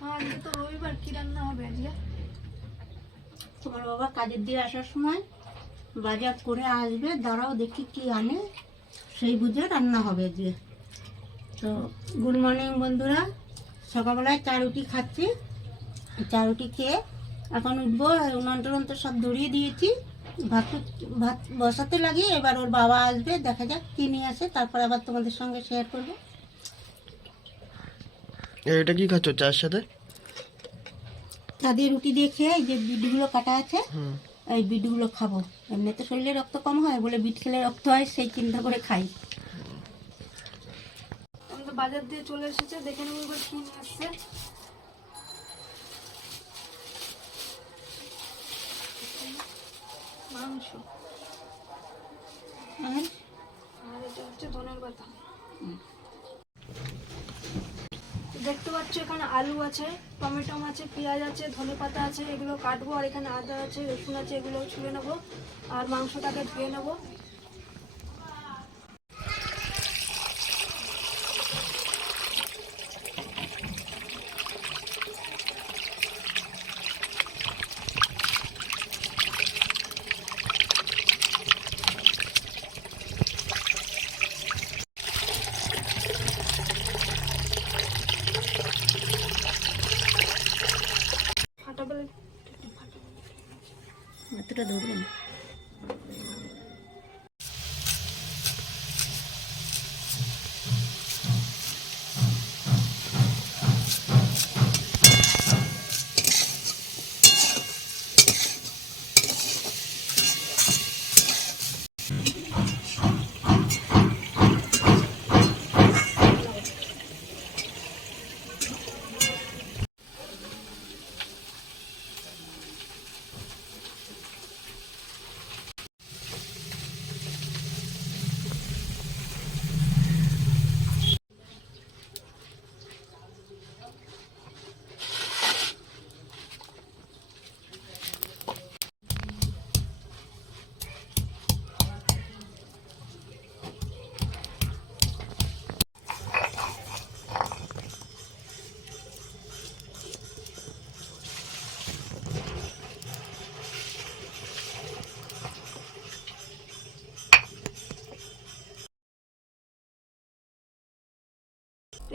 হ্যাঁ আজকে তো রবিবার কি রান্না হবে আজকে? তোমার বাবা কাজের দিয়ে আসার সময় বাজার করে আসবে দাঁড়াও দেখি কি আনে সেই বুঝে রান্না হবে আজকে। তো গুড মর্নিং বন্ধুরা সকালবেলায় চা রুটি খাচ্ছি চা রুটি খেয়ে এখন উঠবো উনান টুনান তো সব ধরিয়ে দিয়েছি ভাত ভাত বসাতে লাগি এবার ওর বাবা আসবে দেখা যাক কি নিয়ে আসে তারপর আবার তোমাদের সঙ্গে শেয়ার করব। এটা কি খাচ্ছ চার সাথে? দিয়ে রুটি দিয়ে খেয়ে এই যে বিটগুলো কাটা আছে এই বিটগুলো খাব। এমনিতে শরীরে রক্ত কম হয় বলে বিট খেলে রক্ত হয় সেই চিন্তা করে খাই। বাজার দিয়ে চলে এসেছে দেখে নেব এবার কি নিয়ে আসছে। মাংস। আর? এটা হচ্ছে ধনের পাতা। দেখতে পাচ্ছ এখানে আলু আছে, টমেটো আছে, পেঁয়াজ আছে ধনে পাতা আছে, এগুলো কাটবো, আর এখানে আদা আছে, রসুন আছে, এগুলো ছুঁড়ে নেব, আর মাংসটাকে ধুয়ে নেব। ফাটাবে এতটা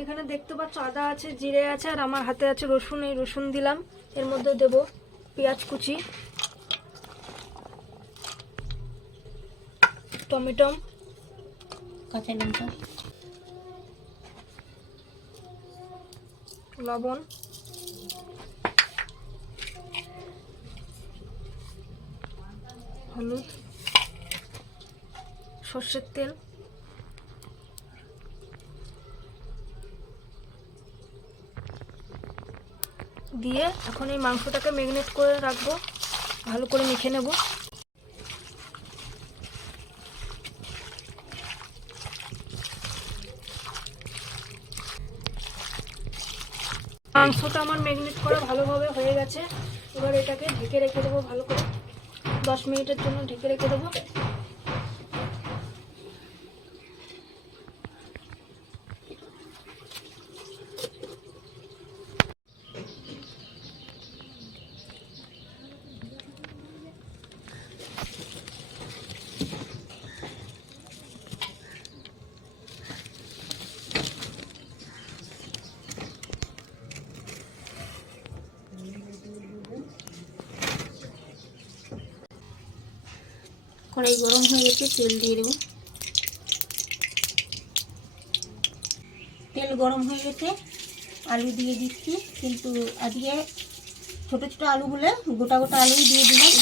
এখানে দেখতে পাচ্ছ আদা আছে জিরে আছে আর আমার হাতে আছে রসুন এই রসুন দিলাম। এর মধ্যে দেব পেঁয়াজ কুচি টমেটো কাঁচা লঙ্কা। লবণ। হলুদ। সর্ষের তেল। দিয়ে এখন এই মাংসটাকে ম্যাগনেট করে রাখব। ভালো করে মেখে নেব। মাংসটা আমার ম্যাগনেট করা ভালোভাবে হয়ে গেছে। এবার এটাকে ঢেকে রেখে দেবো ভালো করে। দশ মিনিটের জন্য ঢেকে রেখে দেবো। কড়াই গরম হয়ে গেছে, তেল দিয়ে দেবো। তেল গরম হয়ে গেছে, আলু দিয়ে দিচ্ছি, কিন্তু আজকে ছোট ছোট আলু বলে গোটা গোটা আলুই দিয়ে দিলাম।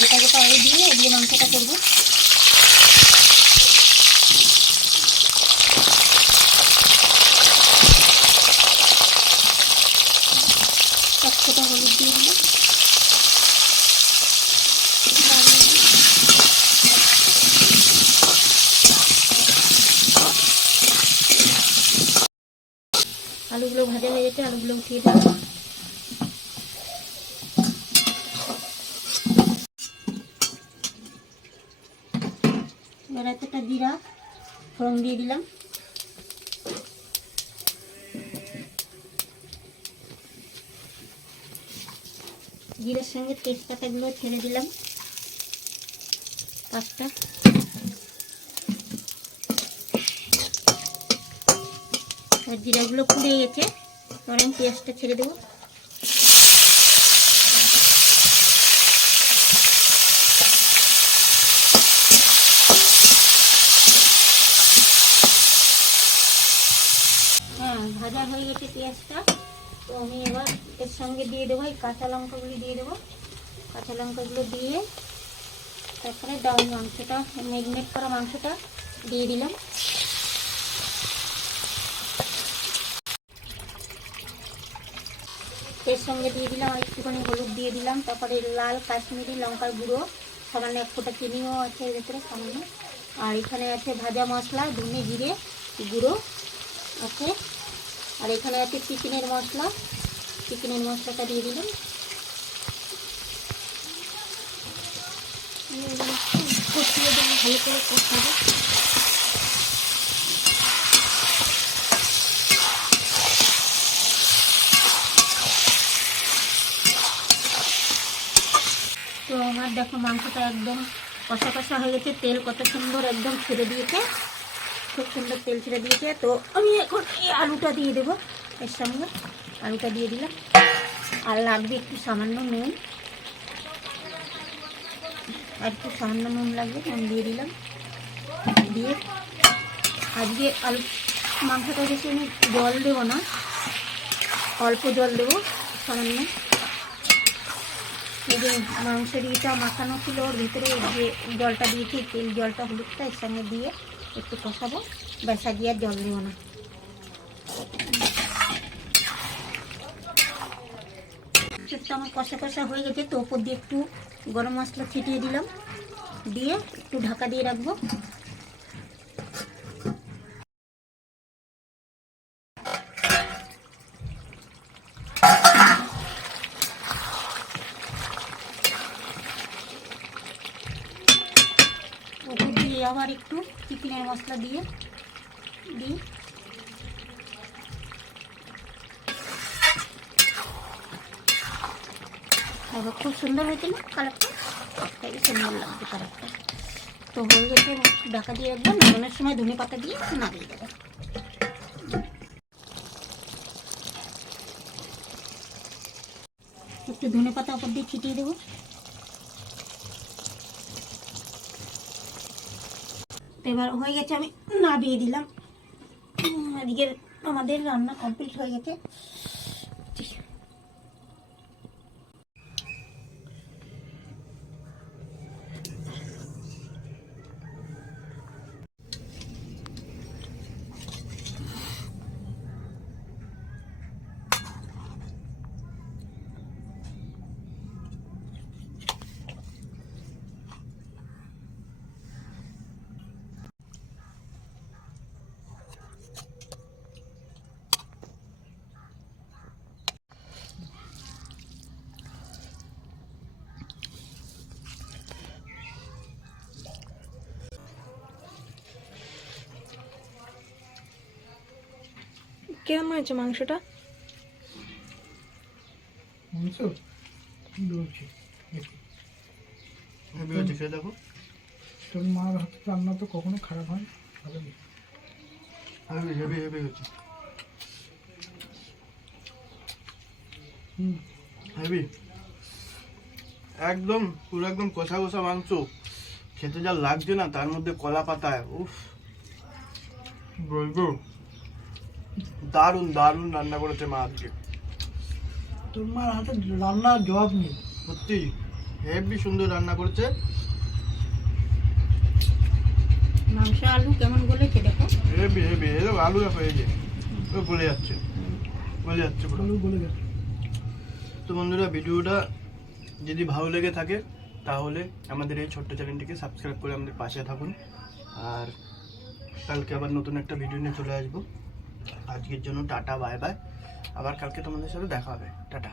গোটা গোটা আলু দিয়ে আজকে মাংসটা করব এক ফোঁটা হলুদ দিয়ে দিলাম আলুগুলো ভাজা হয়ে গেছে, আলুগুলো উঠিয়ে দেবো। এতটা জিরা, ফোড়ন দিয়ে দিলাম। জিরের সঙ্গে তেজপাতাগুলো ছেড়ে দিলাম। পাঁচটা। জিরাগুলো পুড়ে গেছে। আমি পেঁয়াজটা ছেড়ে দেবো। হ্যাঁ ভাজা হয়ে গেছে পেঁয়াজটা। তো আমি এবার এর সঙ্গে দিয়ে দেবো, এই কাঁচা লঙ্কাগুলি দিয়ে দেবো। কাঁচা লঙ্কাগুলো দিয়ে তারপরে ডাউন মাংসটা, ম্যারিনেট করা মাংসটা দিয়ে দিলাম। এর সঙ্গে দিয়ে দিলাম, আর একটুখানি হলুদ দিয়ে দিলাম। তারপরে লাল কাশ্মীরি লঙ্কার গুঁড়ো, সামান্য এক ফোঁটা চিনিও আছে এর ভেতরে, সামান্য। আর এখানে আছে ভাজা মশলা, ধনে জিরে গুঁড়ো আছে। আর এখানে আছে চিকেনের মশলা, চিকেনের মশলাটা দিয়ে দিলাম। ভালো করে কষাবো। তো আমার দেখো মাংসটা একদম কষা কষা হয়ে গেছে, তেল কত সুন্দর একদম ছেড়ে দিয়েছে, খুব সুন্দর তেল ছেড়ে দিয়েছে। তো আমি এখন এই আলুটা দিয়ে দেবো এর সঙ্গে। আলুটা দিয়ে দিলাম। আর লাগবে একটু সামান্য নুন। আর একটু সামান্য নুন লাগবে, নুন দিয়ে দিলাম। দিয়ে আজকে আলু মাংসটা বেশি আমি জল দেবো না, অল্প জল দেবো সামান্য। এই যে মাংসের ইটা মাখানো ছিল, ওর ভিতরে যে জলটা দিয়েছি, তেল জলটা হলুদটা এর সঙ্গে দিয়ে একটু কষাবো। বেসা দিয়ে জল দেব না। একটু আমার কষা কষা হয়ে গেছে, তো ওপর দিয়ে একটু গরম মশলা ছিটিয়ে দিলাম। দিয়ে একটু ঢাকা দিয়ে রাখব ওপর দিয়ে আবার একটু চিকেনের মশলা দিয়ে, দিই। এবার খুব সুন্দর হয়েছে না কালারটা? সুন্দর লাগছে কালারটা তো হয়ে গেছে ঢাকা দিয়ে একদম নামানোর সময় ধনে পাতা দিয়ে নামিয়ে দেবো। একটু ধনে পাতা ওপর দিয়ে ছিটিয়ে দেবো। এবার হয়ে গেছে আমি নামিয়ে দিলাম। এদিকে আমাদের রান্না কমপ্লিট হয়ে গেছে। কেমন হয়েছে মাংসটা? মাংস? দেখো। তোর মার হাতে রান্না তো কখনো খারাপ হয় ভালো হেভি হেভি হেভি হয়েছে। হুম। হেভি একদম পুরো একদম কষা কষা মাংস। খেতে যা লাগছে না তার মধ্যে কলা পাতায় উফ। বলব? দারুণ দারুণ রান্না করেছে মা আজকে। তোর মার হাতে রান্নার জবাব নেই। সত্যি হেভি সুন্দর রান্না করেছে। মাংস আলু কেমন গলেছে দেখো? হেভি হেভি এরকম আলু দেখো এই যে পুরো গলে যাচ্ছে গলে যাচ্ছে আলু গেছে। তো বন্ধুরা ভিডিওটা যদি ভালো লেগে থাকে তাহলে আমাদের এই ছোট্ট চ্যানেলটিকে সাবস্ক্রাইব করে আমাদের পাশে থাকুন। আর কালকে আবার নতুন একটা ভিডিও নিয়ে চলে আসব। আজকের জন্য টাটা বাই বাই। আবার কালকে তোমাদের সাথে দেখা হবে। টাটা।